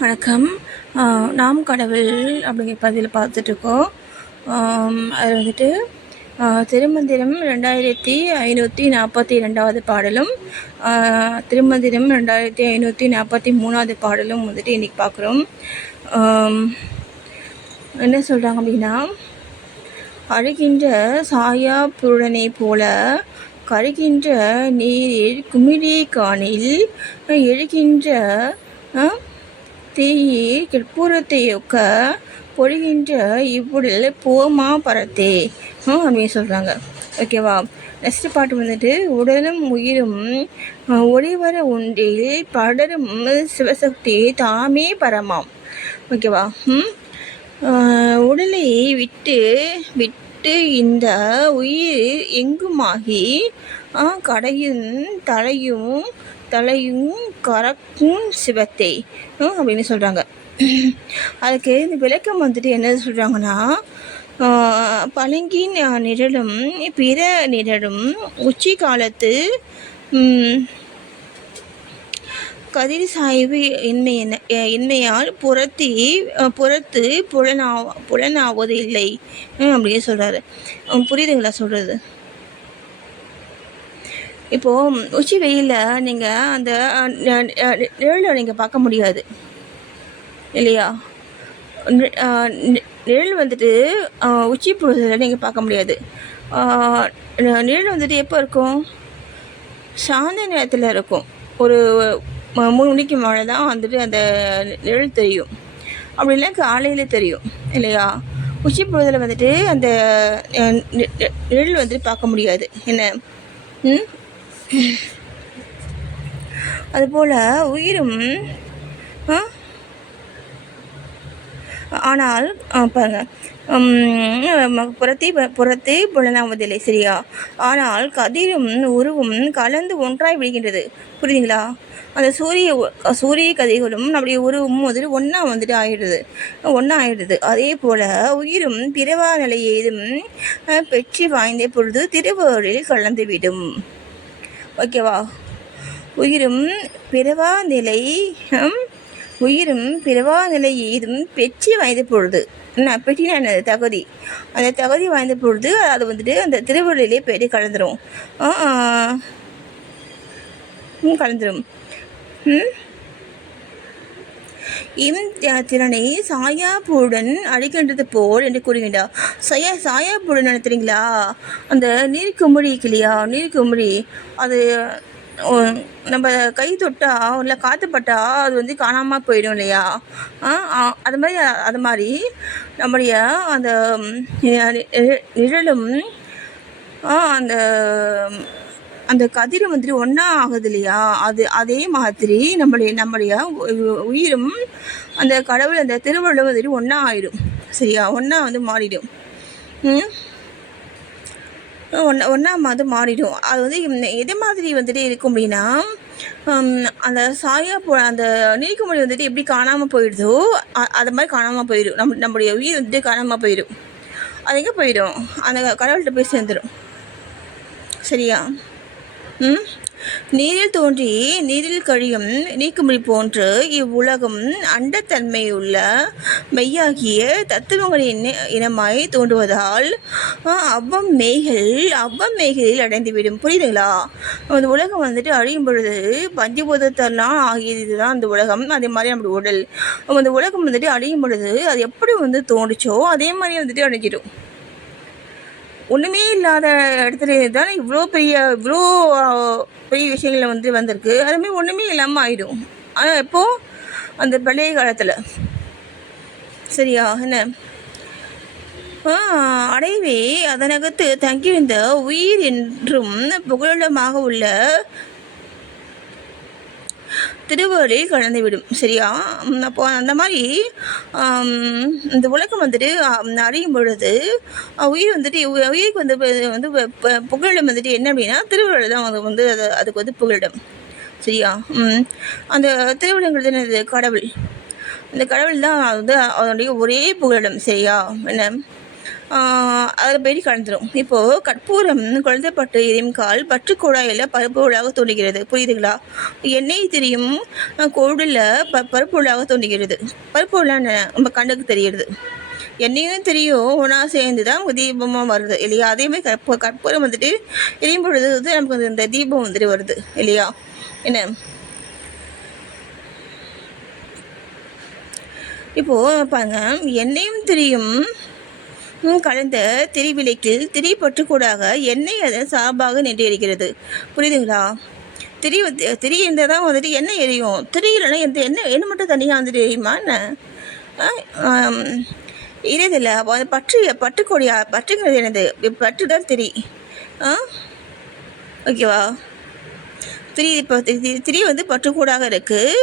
வணக்கம். நாம் கடவுள் அப்படிங்கிற பதிவில் பார்த்துட்ருக்கோம். அது வந்துட்டு திருமந்திரம் 2542வது பாடலும் திருமந்திரம் 2543வது பாடலும் வந்துட்டு இன்றைக்கி பார்க்குறோம். என்ன சொல்கிறாங்க அப்படின்னா, அழுகின்ற சாயா புருடனை போல கருகின்ற நீரில் குமிழி காணில் எழுகின்ற தீயே கற்பூரத்தையொக்க பொழிகின்ற இவ்வுடல் போமா பரத்தே அப்படின்னு சொல்கிறாங்க. ஓகேவா? நெக்ஸ்ட் பாட்டு வந்துட்டு, உடலும் உயிரும் ஒளிவர ஒன்றில் படரும் சிவசக்தி தாமே பரமாம். ஓகேவா? உடலை விட்டு விட்டு இந்த உயிர் எங்குமாகி கடையும் தலையும் கறக்கும் சிவத்தை அப்படின்னு சொல்கிறாங்க. அதுக்கு இந்த விளக்கம் வந்துட்டு என்ன சொல்கிறாங்கன்னா, பழங்கின் நிழலும் பிற நிழலும் உச்சி காலத்து கதிர் சாய்வு இன்மையால் புறத்து புலனாவது இல்லை அப்படின்னு சொல்கிறாரு. புரியுதுங்களா சொல்கிறது? இப்போது உச்சி வெயிலில் நீங்கள் அந்த நிழலை நீங்கள் பார்க்க முடியாது இல்லையா? நிழல் வந்துட்டு உச்சி பொழுதில் நீங்கள் பார்க்க முடியாது. நிழல் வந்துட்டு எப்போ இருக்கும்? சாயந்த நேரத்தில் இருக்கும். ஒரு 3 மணிக்கு மேலே தான் வந்துட்டு அந்த நிழல் தெரியும். அப்படி இல்லை காலையில் தெரியும் இல்லையா? உச்சி பொழுதில் வந்துட்டு அந்த நிழல் வந்துட்டு பார்க்க முடியாது. என்ன அதுபோல் உயிரும் ஆனால் பாருங்கள், புறத்தே புலனாவதில்லை. சரியா? ஆனால் கதிரும் உருவும் கலந்து ஒன்றாய் விடுகின்றது. புரியுதுங்களா? அந்த சூரிய கதிர்களும் நம்முடைய உருவமும் வந்துட்டு ஒன்றா ஆயிடுது. அதே போல் உயிரும் பிறவா நிலை ஏதும் பெற்றி வாய்ந்த பொழுது திருவருளில் கலந்துவிடும். ஓகேவா? உயிரும் பிறவா நிலை ஏதும் பெற்றி வாய்ந்த பொழுது, பெற்றினா என்னது? தகுதி. அந்த தகுதி வாய்ந்த பொழுது அது வந்துட்டு அந்த திருவள்ளிலே போய்ட்டு கலந்துரும். திறனை சாயாபுடன் அழிக்கின்றது போல் என்று கூறுகின்றார். சாயாபுடன் நினைத்துறீங்களா? அந்த நீர்க்குமிழி இல்லையா? நீர்க்குமிழி அது நம்ம கை தொட்டா இல்லை காற்று பட்டா அது வந்து காணாமல் போயிடும் இல்லையா? அது மாதிரி நம்முடைய அந்த நிழலும் அந்த கதிரும் வந்துட்டு ஒன்றா ஆகுது இல்லையா? அதே மாதிரி நம்முடைய உயிரும் அந்த கடவுள் அந்த திருவள்ளுவர் வந்துட்டு ஒன்றா ஆயிடும். சரியா? ஒன்றா வந்து மாறிடும். ஒன்றா மாறிடும். அது வந்து எது மாதிரி வந்துட்டு இருக்கும் அப்படின்னா, அந்த அந்த நீர்க்குமிழி வந்துட்டு எப்படி காணாமல் போயிடுதோ அது மாதிரி காணாமல் போயிடும். நம்முடைய உயிர் வந்துட்டு காணாமல் போயிடும். அது எங்கே போயிடும்? அந்த கடவுள்கிட்ட போய் சேர்ந்துடும். சரியா? நீரில் தோன்றி நீரில் கழியும் நீக்குமிழி போன்று இவ்வுலகம் அண்டத்தன்மையுள்ள மெய்யாகிய தத்துவங்களின் இனமாய் தோன்றுவதால் அவ்வம்மேய்களில் அடைந்துவிடும். புரியுதுங்களா? அந்த உலகம் வந்துட்டு அழியும் பொழுது பஞ்சபூதத்தெல்லாம் ஆகியது தான் அந்த உலகம். அதே மாதிரி நம்ம உடல், அந்த உலகம் வந்துட்டு அழியும் பொழுது அது எப்படி வந்து தோன்றுச்சோ அதே மாதிரி வந்துட்டு அழிஞ்சிடும். ஒன்றுமே இல்லாத இடத்துல தான் இவ்வளோ பெரிய விஷயங்கள் வந்து வந்திருக்கு. அதுமாதிரி ஒன்றுமே இல்லாமல் ஆகிடும். ஆனால் எப்போது? அந்த பழைய காலத்தில். சரியா? என்ன அடைவே அதனகத்து தங்கியிருந்த உயிர் என்றும் புகழமாக உள்ள திருவருளில் கலந்துவிடும். சரியா? அப்போ அந்த மாதிரி இந்த உலகம் வந்துட்டு அறியும் பொழுது உயிருக்கு வந்து புகழிடம் வந்துட்டு என்ன அப்படின்னா திருவருள் தான் வந்து அதுக்கு வந்து புகழிடம். சரியா? அந்த திருவருளுங்கிறது என்னது? கடவுள். இந்த கடவுள் தான் வந்து அதனுடைய ஒரே புகழிடம். சரியா? என்ன அதில் போய் கலந்துடும். இப்போது கற்பூரம் கொளுத்தப்பட்டு எரியும் கால் பற்று குழாயில் பருப்பு உள்ளாக தோன்றுகிறது. புரியுதுங்களா? எண்ணெய் திரியும் கோடில் பருப்பு உள்ளாக தோன்றுகிறது. பருப்பு உள்ள நம்ம கண்ணுக்கு தெரிகிறது. எண்ணெயும் தெரியும் ஒன்றா சேர்ந்து தான் தீபமாக வருது இல்லையா? அதேமாதிரி கற்பூரம் வந்துட்டு எரியும் பொழுது வந்து நமக்கு இந்த தீபம் வந்துட்டு வருது இல்லையா? என்ன இப்போது பாருங்க, எண்ணெயும் திரியும் கலந்த திரிவிளக்கில் திரி பற்றுக்கூடாக எண்ணெய் அதன் சார்பாக நின்று எரிகிறது. புரியுதுங்களா? திரி இருந்தால் தான் வந்துட்டு எண்ணெய் எரியும். திரி இல்லைன்னா எந்த எண்ணெய் மட்டும் தனியாக வந்துட்டு எரியுமா என்ன? இதில் பட்டுக்கொடியா பட்டுங்கிறது என்னது? பட்டு தான் திரி. ஓகேவா? திரி வந்து பட்டுக்கூடாக இருக்குது.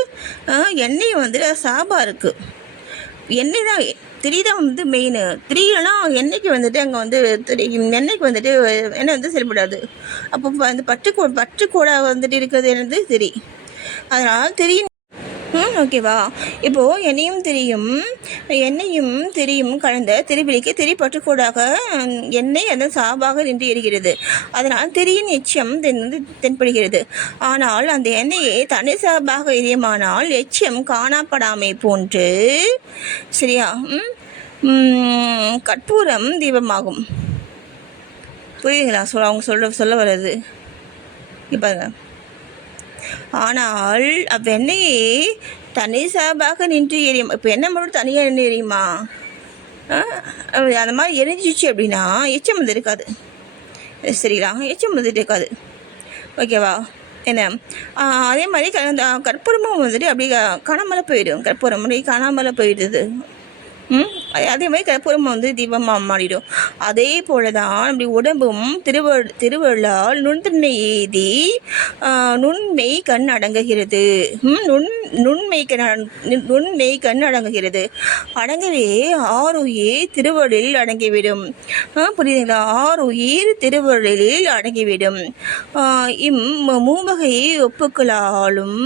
எண்ணெய் வந்துட்டு சாபாக இருக்குது. எண்ணெய் தான் திரி தான் வந்து மெயின். திரியெல்லாம் எண்ணெய்க்கு வந்துட்டு அங்கே வந்து எண்ணெய்க்கு வந்துட்டு எண்ணெய் வந்து செயல்படாது. அப்போ அந்த பட்டுக்கூடாக வந்துட்டு இருக்கிறது என்னது? திரி. அதனால் திரி ஓகேவா? இப்போது எண்ணெயும் திரியும் கலந்த திரிவிளிக்கு திரி பற்றுக்கூடாக எண்ணெய் அதன் சாபாக நின்று எரிகிறது. அதனால் திரியின் எச்சம் தென்படுகிறது. ஆனால் அந்த எண்ணெயை தனி சாபாக எரியுமானால் எச்சம் காணப்படாமை போன்று சரியா கற்பூரம் தீபமாகும். புரியுதுங்களா? அவங்க சொல்ல வர்றது இப்போ. ஆனால் அவ்வெண்ணெயை தனி சார்பாக நின்று எரியும். இப்போ எண்ணெய் மட்டும் தனியாக நின்று எரியுமா? அந்த மாதிரி எரிஞ்சிச்சு அப்படின்னா எச்சம் வந்து இருக்காது. சரிங்களா? எச்சம் வந்துட்டு இருக்காது. ஓகேவா? என்ன அதே மாதிரி கற்பூரமும் வந்துட்டு அப்படி காணாமல் போயிடும். கற்பூரம் அப்படி காணாமல் போயிடுது. அதே மாதிரி கற்பூரம் வந்து தீபமாக மாறிடும். அதே போல தான் அப்படி உடம்பும் திருவள்ளால் நுண்தன்மை எய்தி நுண்மெய் கண் அடங்குகிறது. நுண்மெய் கண் அடங்குகிறது. அடங்கவே ஆறுயிர் திருவள்ளில் அடங்கிவிடும். புரியுதுங்களா? ஆறுயிர் திருவள்ளில் அடங்கிவிடும். மூவகை ஒப்புக்களாலும்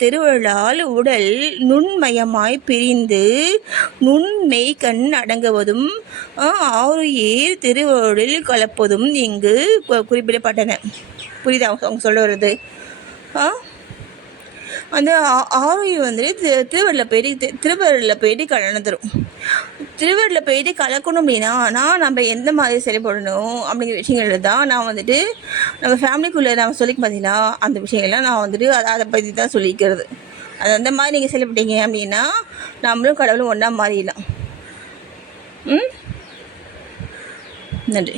திருவள்ளால் உடல் நுண்மயமாய் பிரிந்து நுண்மெய் கண் அடங்குவதும் ஆறுயிர் திருவருளில் கலப்பதும் இங்கு குறிப்பிடப்பட்டன. புரியுதா அவங்க சொல்ல வருது? அந்த ஆறுயிர் வந்துட்டு திருவருளில் போயிட்டு கலந்துரும். திருவருளில் போயிட்டு கலக்கணும் அப்படின்னா நம்ம எந்த மாதிரி செயல்படணும் அப்படிங்கிற விஷயங்கள் தான் நான் வந்துட்டு நம்ம ஃபேமிலிக்குள்ளே நம்ம சொல்லிக்க பார்த்தீங்களா? அந்த விஷயங்கள்லாம் நான் வந்துட்டு அதை பற்றி தான் சொல்லிக்கிறது. அது அந்த மாதிரி நீங்கள் செயல்பட்டீங்க அப்படின்னா நம்மளும் கடவுளும் ஒன்றா மாறிடலாம். நன்றி.